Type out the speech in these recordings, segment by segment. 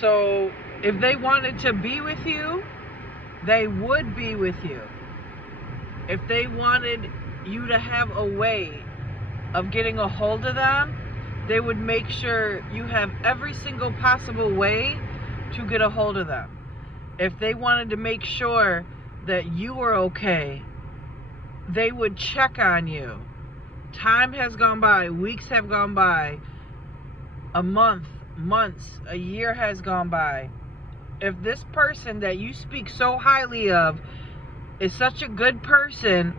So if they wanted to be with you, they would be with you. If they wanted you to have a way of getting a hold of them, they would make sure you have every single possible way to get a hold of them. If they wanted to make sure that you were okay, they would check on you. Time has gone by, weeks have gone by, a month, months, a year has gone by. If this person that you speak so highly of is such a good person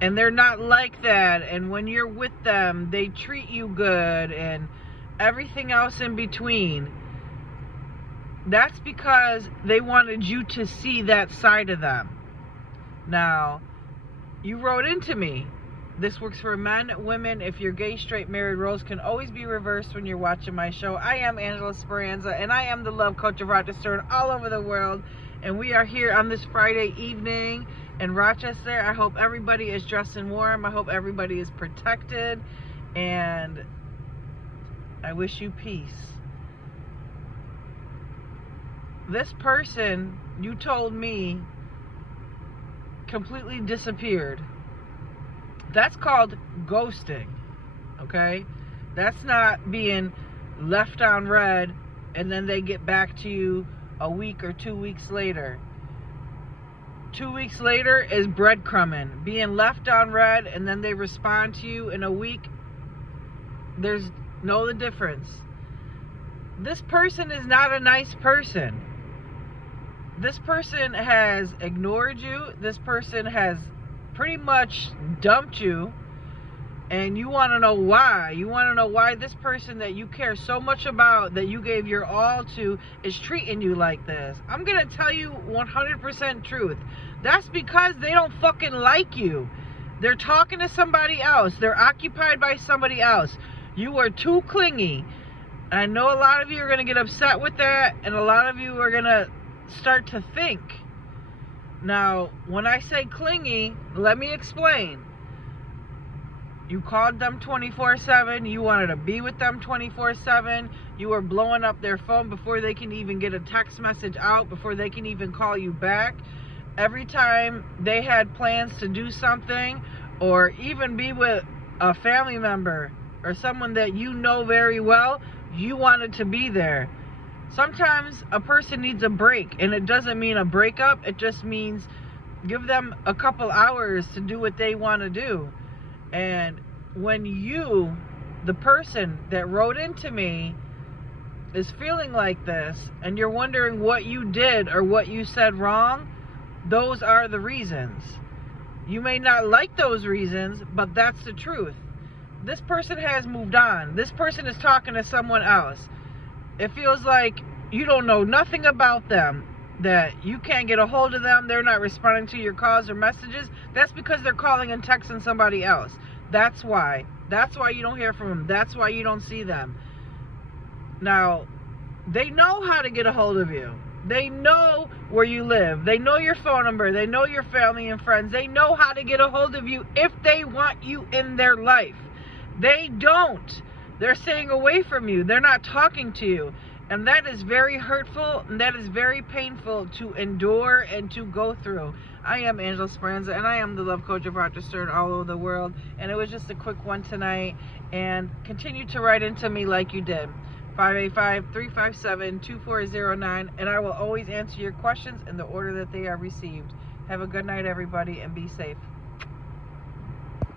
and they're not like that, and when you're with them they treat you good and everything else in between, that's because they wanted you to see that side of them. Now, you wrote into me. This works for men, women. If you're gay, straight, married, roles can always be reversed when you're watching my show. I am Angela Speranza, and I am the love coach of Rochester and all over the world. And we are here on this Friday evening in Rochester. I hope everybody is dressing warm. I hope everybody is protected. And I wish you peace. This person, you told me, completely disappeared. That's called ghosting, okay? That's not being left on red and then they get back to you a week or 2 weeks later. 2 weeks later is breadcrumbing. Being left on red and then they respond to you in a week, there's no difference. This person is not a nice person. This person has ignored you. This person has pretty much dumped you, and you want to know why. You want to know why this person that you care so much about, that you gave your all to, is treating you like this. I'm gonna tell you 100% truth. That's because they don't fucking like you. They're talking to somebody else. They're occupied by somebody else. You are too clingy. I know a lot of you are gonna get upset with that, and a lot of you are gonna start to think. Now, when I say clingy, let me explain. You called them 24/7. You wanted to be with them 24/7. You were blowing up their phone before they can even get a text message out, before they can even call you back. Every time they had plans to do something, or even be with a family member or someone that you know very well, you wanted to be there. Sometimes a person needs a break, and it doesn't mean a breakup. It just means give them a couple hours to do what they want to do. And when you, the person that wrote into me, is feeling like this, and you're wondering what you did or what you said wrong, those are the reasons. You may not like those reasons, but that's the truth. This person has moved on. This person is talking to someone else. It feels like you don't know nothing about them, that you can't get a hold of them, they're not responding to your calls or messages. That's because they're calling and texting somebody else. That's why. That's why you don't hear from them. That's why you don't see them. Now, they know how to get a hold of you. They know where you live. They know your phone number. They know your family and friends. They know how to get a hold of you if they want you in their life. They don't. They're staying away from you. They're not talking to you. And that is very hurtful, and that is very painful to endure and to go through. I am Angela Speranza, and I am the love coach of Rochester and all over the world. And it was just a quick one tonight. And continue to write into me like you did. 585-357-2409. And I will always answer your questions in the order that they are received. Have a good night, everybody, and be safe.